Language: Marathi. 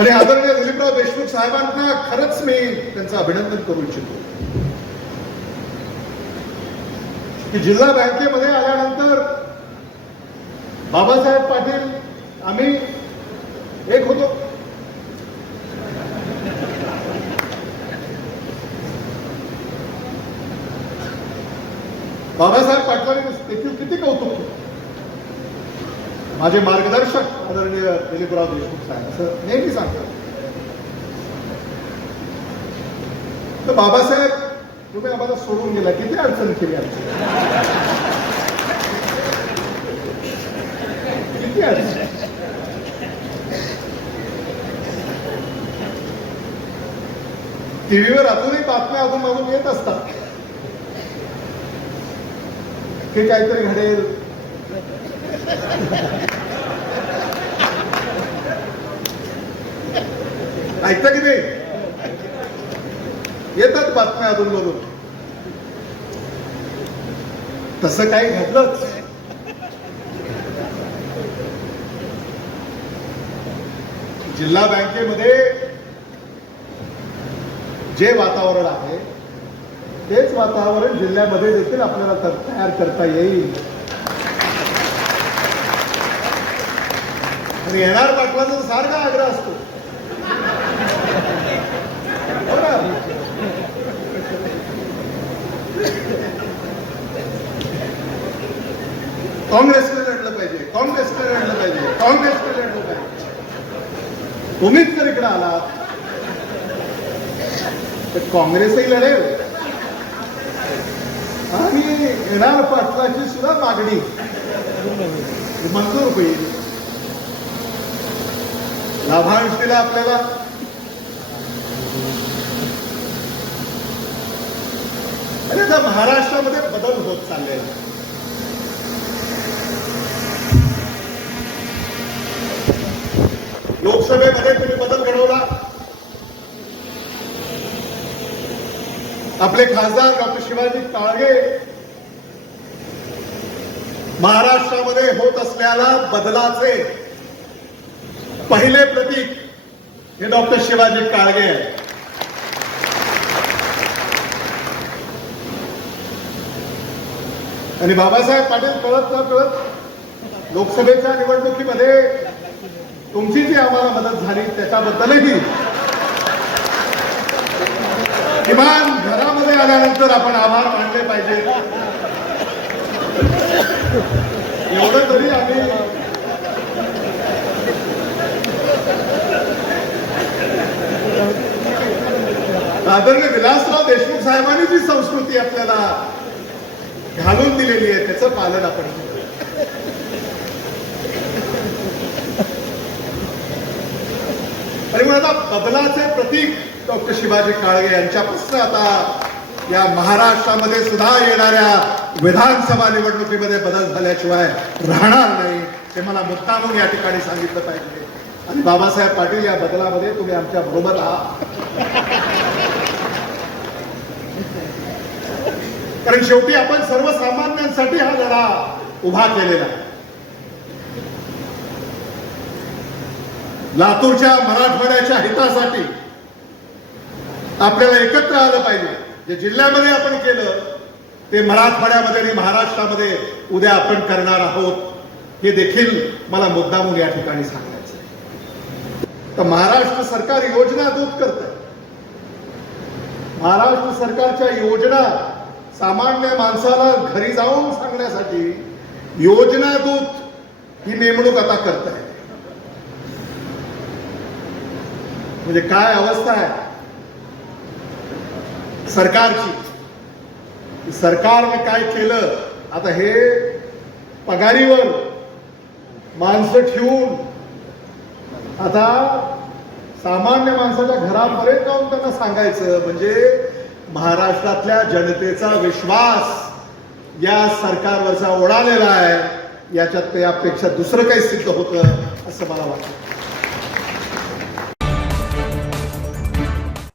आणि आदरणीय दिलीपराव देशमुख साहेबांना खरंच मी त्यांचं अभिनंदन करू इच्छितो. की जिल्हा बँकेमध्ये आल्यानंतर बाबासाहेब पाटील आम्ही एक होतो. बाबासाहेब पाटलांनी देखील किती कौतुक केलं माझे मार्गदर्शक आदरणीय दिलीपराव देशमुख साहेब असं नेहमी सांगतात. तर बाबासाहेब तुम्ही आम्हाला सोडून गेला किती अडचण केली आमची? किती अडचण? टीव्हीवर अजूनही बातम्या अजून मागून येत असतात. ते काहीतरी घडेल. ऐकता की नाही? येतात बातम्या अधून मधून तसं काही घडलंच जिल्हा बँकेमध्ये जे वातावरण आहे तेच वातावरण जिल्ह्यामध्ये देखील आपल्याला तयार करता येईल. आणि येणार पाटलाचा सारखा आग्रह असतो. हो काँग्रेसकडे लढलं पाहिजे काँग्रेसकडे लढलं पाहिजे काँग्रेसकडे लढलं पाहिजे. तुम्हीच जर इकडे आलात तर काँग्रेसही लढेल. आणि येणार पाटलाची सुद्धा मागणी. मंजूर होईल. लाभांश दिला आपल्याला. अरे आता महाराष्ट्रामध्ये बदल होत चालले लोकसभेमध्ये तुम्ही बदल घडवला. आपले खासदार डॉक्टर शिवाजी काळगे महाराष्ट्रामध्ये होत असलेल्या बदलाचे पहिले प्रतीक हे डॉक्टर शिवाजी काळगे आहे आणि बाबासाहेब पाटील कळत न कळत? लोकसभेच्या निवडणुकीमध्ये तुमची जी आम्हाला मदत झाली त्याच्याबद्दलही. किमान घरामध्ये आल्यानंतर आपण आभार मानले पाहिजे एवढं तरी आम्ही आदरणीय विलासराव देशमुख साहेबांनी जी संस्कृती आपल्याला घालून दिलेली आहे त्याचं पालन आपण आणि मग आता बदलाचे प्रतीक डॉक्टर शिवाजी काळगे यांच्यापासून आता या महाराष्ट्रामध्ये सुद्धा येणाऱ्या विधानसभा निवडणुकीमध्ये बदल झाल्याशिवाय राहणार नाही हे मला मुद्दामून या ठिकाणी सांगितलं पाहिजे. आणि बाबासाहेब पाटील या बदलामध्ये तुम्ही आमच्या बरोबर आहात कारण शेवटी आपण सर्वसामान्यांसाठी हा लढा उभा केलेला आहे. लातूरच्या मराठवाड्याच्या हितासाठी आपल्याला एकत्र आलं पाहिजे. जे जिल्ह्यामध्ये आपण केलं ते मराठवाड्यामध्ये आणि महाराष्ट्रामध्ये उद्या आपण करणार आहोत हे देखील मला मुद्दामून या ठिकाणी सांगायचं आहे. तर महाराष्ट्र सरकार योजना दूत करत महाराष्ट्र सरकारच्या योजना सामान्य माणसाला घरी जाऊन सांगण्यासाठी योजना दूत ही नेमणूक आता करत आहे म्हणजे काय अवस्था आहे? सरकारची. सरकारने काय केलं? आता हे पगारीवर माणसं ठेवून आता सामान्य माणसाच्या घरापर्यंत जाऊन त्यांना सांगायचं. म्हणजे महाराष्ट्रातल्या जनतेचा विश्वास या सरकारवरचा ओढालेला आहे. याच्यात यापेक्षा दुसरं काही सिद्ध होतं असं मला वाटतं.